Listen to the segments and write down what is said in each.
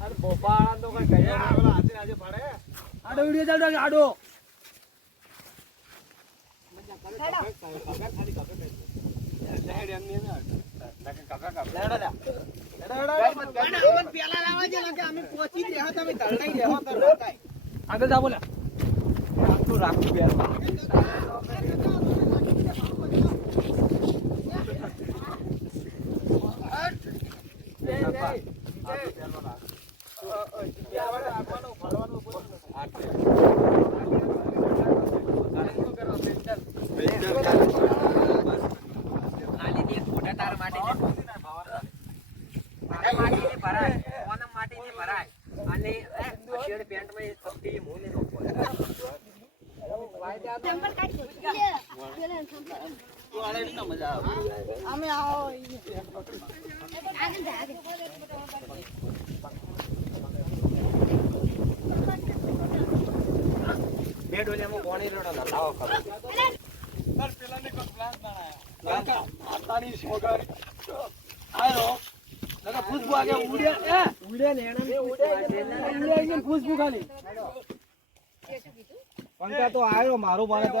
અરે બોપાળા તો કઈ કહે આજે ભાડે આડો વિડિયો ચાલતો આડો આગળ જા બોલા રાખું બેરમાં પંકા તો આવ્યો મારો બાળક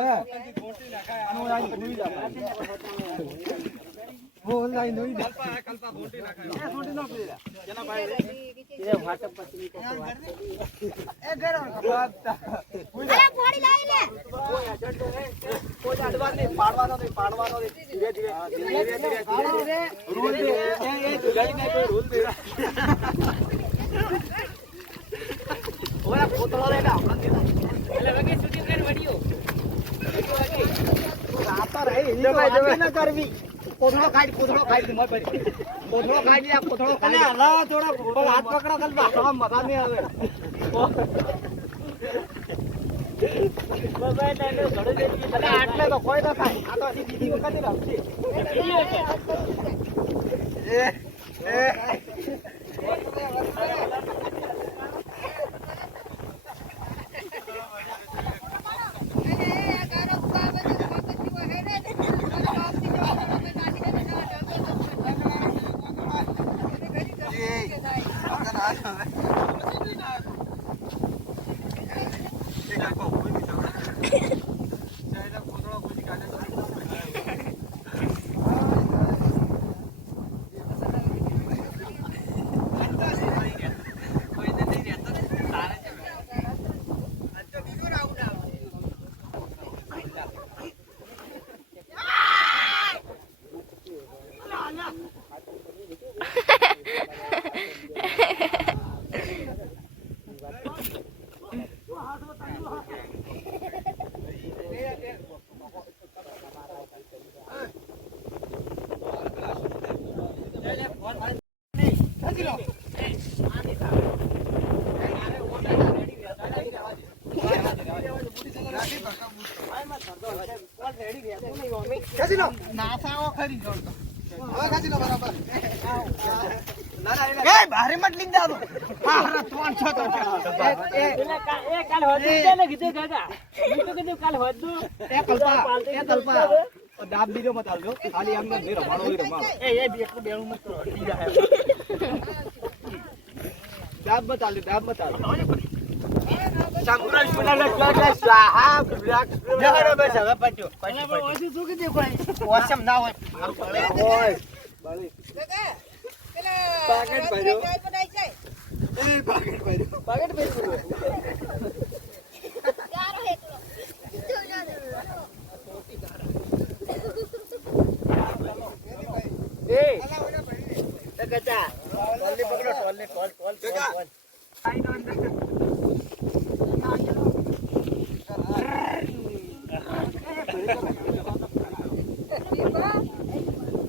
કોથળો ખાઈ કોથળો ખાઈ મત પડી કોથળો ખાઈ લે કોથળો ખાઈ હલા થોડા હાથ પકડો કલ બાકડા મગા મે આવે બબાય તને ઘડે દેતી અલે આટલે તો કોઈ ના ખાય આ તો આથી બીજી વખત રાખશે દાબ બીજો મત આવજો ખાલી આમ ને રમાડો હોય રમાડો એ બેઠો બેણું મત કરો ડી જાય દાબ મત આવજો સંકુરા સુના ક્લાસ સ્વાહા બ્લાક જહરો બસ હવે પટ્યો પછી ઓછી શું કે દેખાય ઓસમ ના હોય ઓય બાળી કાકા પેલા પાકેટ ભર્યો એ પાકેટ ભર્યો ગારો હે એ કચા ટોલને પકડો ટોલ આઈ નો અંદર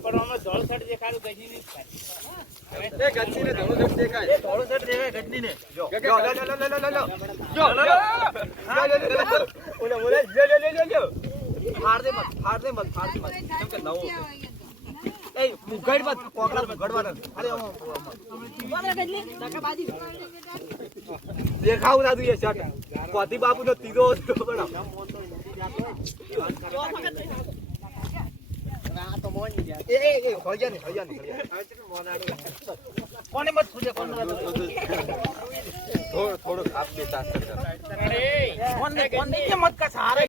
પણ અમે ધોળ સડ દેખાડું ગજી ની એ ગજી ને ધોળ સડ દેખાય ધોળ સડ દેખાય ગજી ને જો લો ફાડ દે મત કેમ કે નવો એ મુગડ મત કોકડા મુગડવાના અરે ઓલા ગજી નકા બાજી દેખાવ ના દુએ શટ કોતી બાપુ નો તીરો હતો બડા આ તો મોન ની ગયા એ હોયા ને મોનાડો કોને મત ખુજે કોણ થોડુંક આપી સાસર ફોન નહીં કે મત કા સારે